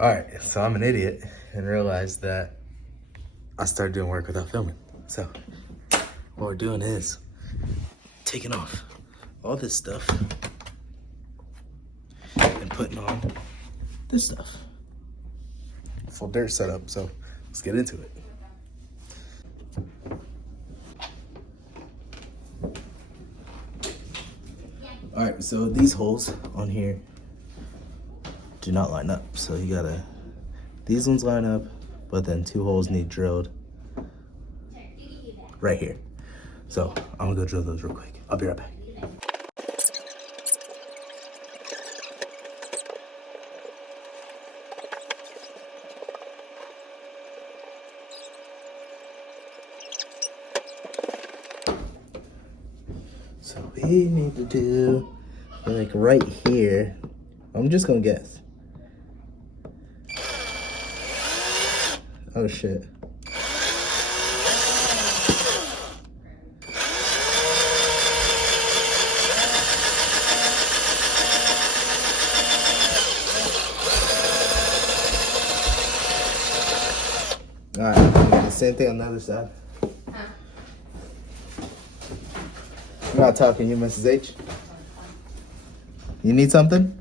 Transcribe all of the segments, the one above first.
All right, so I'm an idiot and realized that I started doing work without filming. So what we're doing is taking off all this stuff and putting on this stuff. Full dirt setup, so let's get into it. All right, so these holes on here do not line up. So you gotta, these ones line up, but then 2 holes need drilled right here. So I'm gonna go drill those real quick. I'll be right back. So we need to do like right here. I'm just gonna guess. Oh shit. All right, the same thing on the other side. I'm not talking to you, Mrs. H. You need something?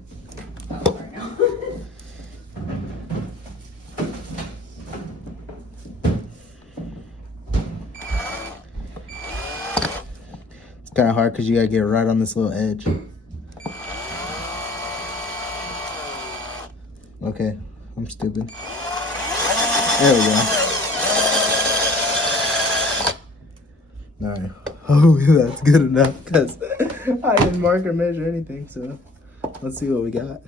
It's kind of hard because you gotta get right on this little edge. Okay, I'm stupid. There we go. All right. Oh, that's good enough because I didn't mark or measure anything. So let's see what we got.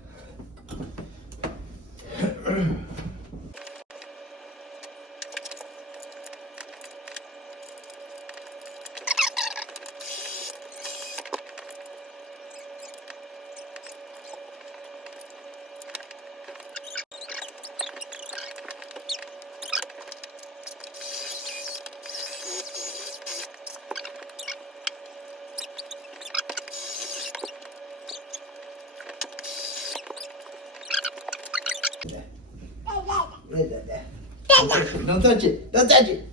Don't touch it. Don't touch it.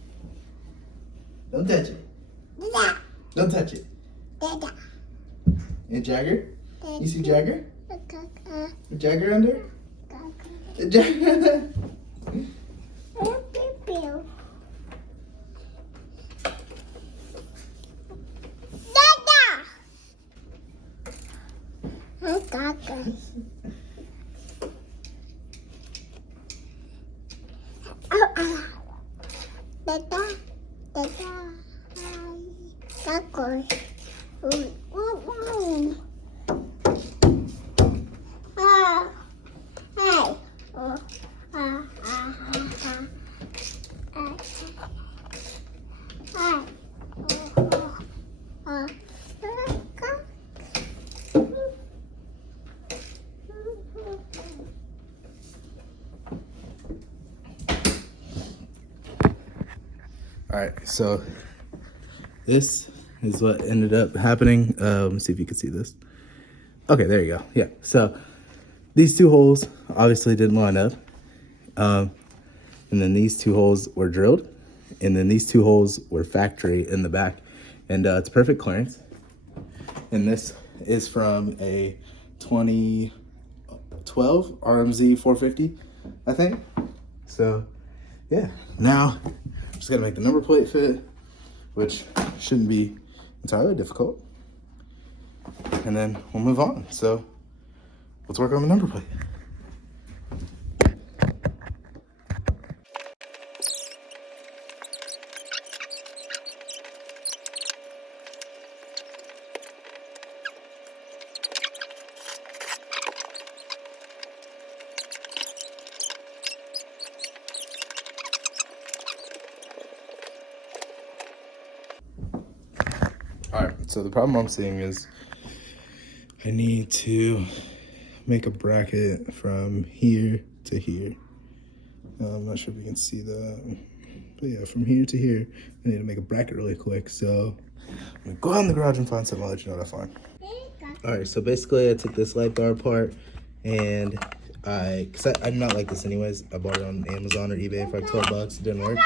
Don't touch it. Don't touch it. And Jagger? You see Jagger? Jagger under? Jagger. All right, so this is what ended up happening. Let's see if you can see this. Okay, there you go. Yeah, so these 2 holes obviously didn't line up. And then these 2 holes were drilled. And then these 2 holes were factory in the back. And it's perfect clearance. And this is from a 2012 RMZ 450, I think. So, yeah. Now, just gotta make the number plate fit, which shouldn't be entirely difficult. And then we'll move on. So let's work on the number plate. All right, so the problem I'm seeing is I need to make a bracket from here to here. I'm not sure if you can see that, but yeah, from here to here, I need to make a bracket really quick. So I'm gonna go out in the garage and find something. I'll let you know what I find. All right, so basically I took this light bar apart and Cause I did not like this anyways. I bought it on Amazon or eBay for like 12 bucks. It didn't work.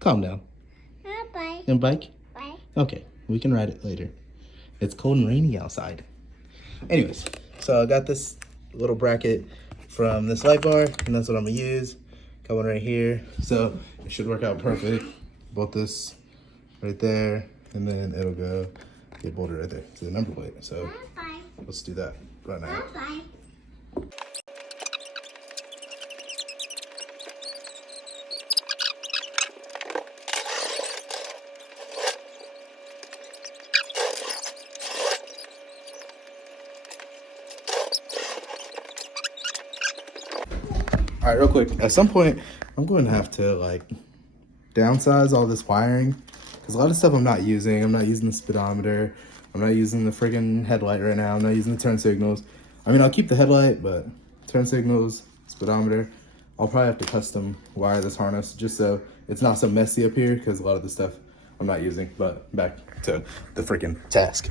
Calm down. And bike? Okay, we can ride it later. It's cold and rainy outside. Anyways, so I got this little bracket from this light bar, and that's what I'm gonna use. Got one right here, so it should work out perfect. Bolt this right there, and then it'll go get bolted right there to the number plate. So let's do that right now. All right, real quick. At some point, I'm going to have to like downsize all this wiring because a lot of stuff I'm not using. I'm not using the speedometer. I'm not using the friggin' headlight right now. I'm not using the turn signals. I mean, I'll keep the headlight, but turn signals, speedometer, I'll probably have to custom wire this harness just so it's not so messy up here because a lot of the stuff I'm not using. But back to the freaking task.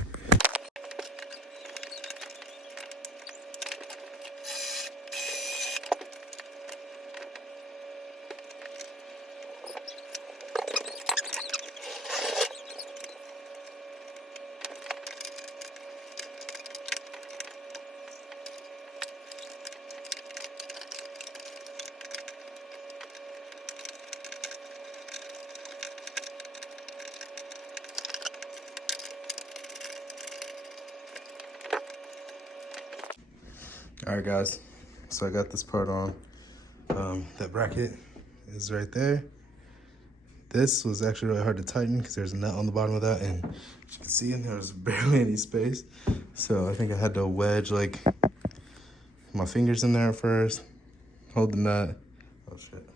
All right, guys, so I got this part on. That bracket is right there. This was actually really hard to tighten because there's a nut on the bottom of that, and as you can see, there was barely any space. So I think I had to wedge like my fingers in there first, hold the nut. Oh shit.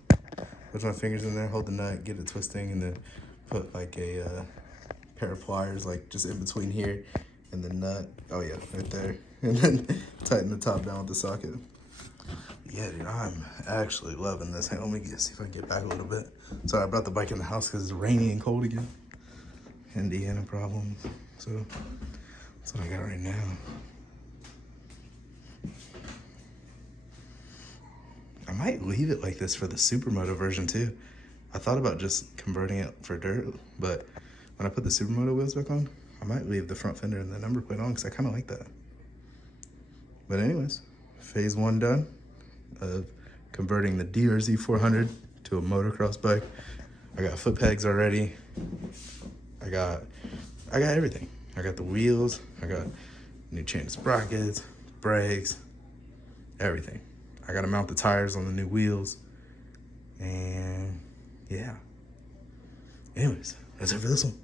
Put my fingers in there, hold the nut, get it twisting, and then put like a pair of pliers like just in between here and the nut. Oh yeah, right there. And then tighten the top down with the socket. Yeah, dude, I'm actually loving this. Hey, let me see if I can get back a little bit. Sorry, I brought the bike in the house because it's rainy and cold again. Indiana problems. So that's what I got right now. I might leave it like this for the Supermoto version too. I thought about just converting it for dirt, but when I put the Supermoto wheels back on, I might leave the front fender and the number plate on because I kind of like that. But anyways, phase one done of converting the DRZ400 to a motocross bike. I got foot pegs already. I got everything. I got the wheels. I got new chain sprockets, brakes, everything. I got to mount the tires on the new wheels. And yeah. Anyways, that's it for this one.